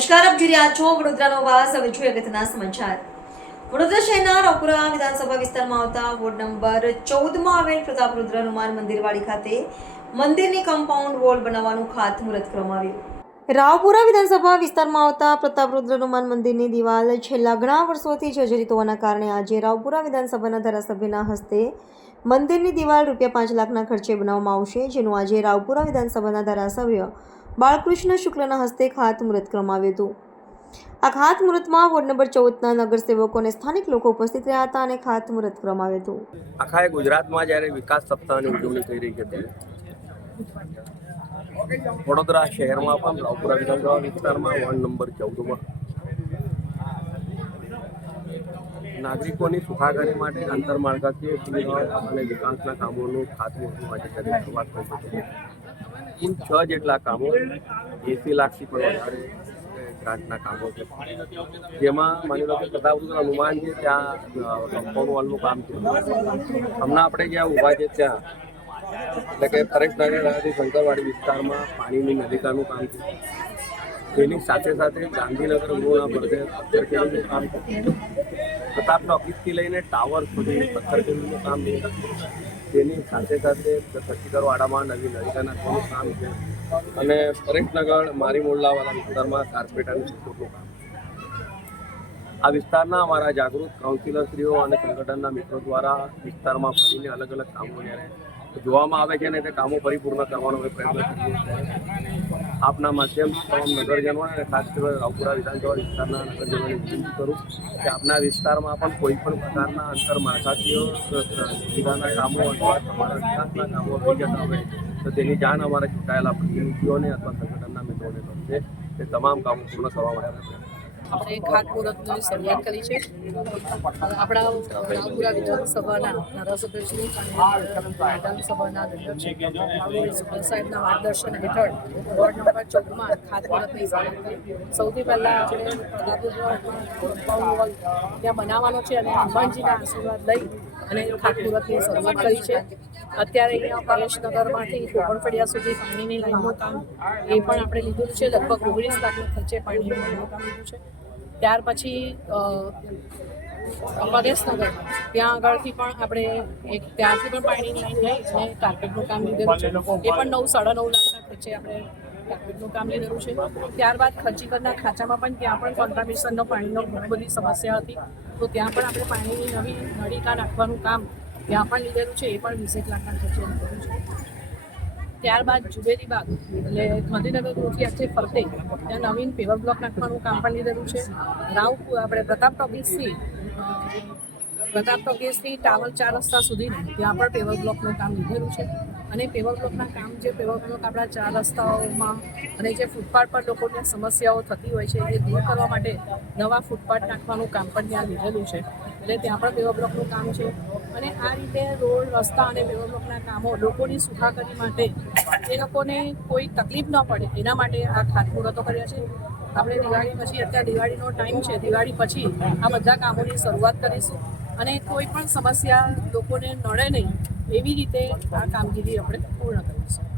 નમસ્કાર, આપ જોઈ રહ્યા છો વડોદરાનો વાસ. હવે જોઈએ અગત્યના સમાચાર. વડોદરા શહેરના રાવપુરા વિધાનસભા વિસ્તારમાં આવતા વોર્ડ નંબર ચૌદમાં આવેલ પ્રતાપ રુદ્ર હનુમાન મંદિરવાડી ખાતે મંદિરની કમ્પાઉન્ડ વોલ બનાવવાનું ખાતમુહૂર્ત કરવામાં આવ્યું. રાવપુરા વિધાનસભા વિસ્તારમાં આવતા પ્રતાપ રુદ્ર હનુમાન મંદિરની દિવાલ છેલ્લા ઘણા વર્ષોથી જર્જરિત હોવાના કારણે આજે રાવપુરા વિધાનસભાના ધારાસભ્યના હસ્તે મંદિરની દિવાલ રૂપિયા પાંચ લાખના ખર્ચે બનાવવામાં આવશે, જેનું આજે રાવપુરા વિધાનસભાના ધારાસભ્ય બાળકૃષ્ણ શુક્લના હસ્તે ખાતમુહૂર્ત કરવામાં આવ્યું હતું. આ ખાતમુહૂર્તમાં વોર્ડ નંબર ચૌદના નગરસેવકો અને સ્થાનિક લોકો ઉપસ્થિત રહ્યા હતા અને ખાતમુહૂર્ત કરવામાં આવ્યું હતું. આખા ગુજરાતમાં જ્યારે વિકાસ સપ્તાહની ઉજવણી થઈ રહી હતી, વડોદરા શહેરમાં પણ લાવપુરા વિધાનસભા વિસ્તારમાં વોર્ડ નંબર ચૌદમાં નાગરિકોની સુખાકારી માટે આંતરમાળખાકીય સુવિધાઓ અને વિકાસના કામોનું ખાતમુહૂર્ત કરી શરૂઆત કરી છે. છ જેટલા કામો એસી લાખથી પણ વધારે ગ્રાન્ટના કામો છે. જેમાં માની લો કે પ્રતાપરુદ્ર હનુમાન છે ત્યાં કમ્પાઉન્ડ વોલનું કામ છે. હમણાં આપણે જ્યાં ઊભા છે ત્યાં, એટલે કે પરેશનગરથી શંકરવાડી વિસ્તારમાં પાણીની નલિકાનું કામ છે. તેની સાથે સાથે ગાંધીનગર ગૃહના પડદે પથ્થર કેરીનું કામ છે. પ્રતાપ ટોકીસથી લઈને ટાવર સુધી પથ્થર કેરીનું કામ છે. તેની સાથે સાથે સચીકરવાડામાં નવી નલિકાના કામનું કામ છે. અને પરેશનગર મારી મોલ્લાવાળા વિસ્તારમાં કાર્પેટ અને સપોર્ટનું કામ આ વિસ્તારના અમારા જાગૃત કાઉન્સિલરશ્રીઓ અને સંગઠનના મિત્રો દ્વારા વિસ્તારમાં ફરીને અલગ અલગ કામો જ્યારે જોવામાં આવે છે અને તે કામો પરિપૂર્ણ કરવાનો પ્રયત્ન કરીએ છીએ. આપના માધ્યમથી તમામ નગરજનો અને ખાસ કરીને રાવપુરા વિધાનસભા વિસ્તારના નગરજનોને વિનંતી કરું કે આપના વિસ્તારમાં પણ કોઈ પણ પ્રકારના આંતરમાળખાકીય સુવિધાના કામો અથવા તમારા વિકાસના કામો થઈ જતા હોય તો તેની જાણ અમારા ચૂંટાયેલા પ્રતિનિધિઓને અથવા સંગઠનના મિત્રોને કરશે તે તમામ કામો પૂર્ણ કરવા માટે આપણે ખાતમુહૂર્તની શરૂઆત કરી છે આપણા રાવપુરા વિધાનસભાના ધારાસભ્યશ્રી વિધાનસભાના અધ્યક્ષ સાહેબના માર્ગદર્શન હેઠળ વોર્ડ નંબર ચૌદમાં ખાતમુહૂર્તની સૌથી પહેલાં આપણે પ્રતાપરુદ્ર ત્યાં બનાવવાનો છે અને હનુમાનજીના આશીર્વાદ લઈ અને ખાતમુહૂર્તની શરૂઆત કરી છે. અત્યારે અહીંયા પરેશનગરમાંથી કોપણફળિયા સુધી પાણીની લાઈનનું કામ એ પણ આપણે લીધું છે. લગભગ ઓગણીસ લાખના ખર્ચે પાણીની લાઈનનું કામ લીધું છે. ત્યાર પછી પરેશનગર ત્યાં આગળથી પણ આપણે એક ત્યાંથી પણ પાણીની લાઈન લઈ અને કાર્પેટનું કામ લીધેલું છે. એ પણ નવ, સાડા નવ લાખના ખર્ચે આપણે કાર્પેટનું કામ લીધેલું છે. ત્યારબાદ ખર્ચીકરના ખાંચામાં પણ ત્યાં પણ કોન્ટ્રામિશનનો પાણીનો ઘણી બધી સમસ્યા હતી. તો ત્યાં પણ આપણે પાણીની નવી નળિકા નાખવાનું કામ ત્યાં પણ લીધેલું છે. એ પણ વીસેક લાખના ખર્ચે લીધેલું છે. ત્યારબાદ જુબેરી બાગ, એટલે ગાંધીનગર રોડથી આજે ફરતે ત્યાં નવીન પેવર બ્લોક નાખવાનું કામ પણ લીધેલું છે. રાવ આપણે પ્રતાપ ટોકીસથી પ્રતાપ ટોકીસથી ટાવર ચાર રસ્તા સુધી ત્યાં પણ પેવર બ્લોકનું કામ લીધેલું છે. અને પેવર બ્લોકના કામ જે પેવર બ્લોક આપણા ચાર રસ્તાઓમાં અને જે ફૂટપાથ પર લોકોને સમસ્યાઓ થતી હોય છે એ દૂર કરવા માટે નવા ફૂટપાથ નાખવાનું કામ પણ ત્યાં લીધેલું છે. એટલે ત્યાં પણ પેવર બ્લોકનું કામ છે. અને આ રીતે રોડ, રસ્તા અને પેવર બ્લોકના કામો લોકોની સુખાકારી માટે એ લોકોને કોઈ તકલીફ ન પડે. એના માટે આ ખાતમુહૂર્તો કર્યા છે. આપણે દિવાળી પછી, અત્યારે દિવાળીનો ટાઈમ છે. દિવાળી પછી આ બધા કામોની શરૂઆત કરીશું. અને કોઈ પણ સમસ્યા લોકોને નડે નહીં. એવી રીતે આ કામગીરી આપણે પૂર્ણ કરીશું.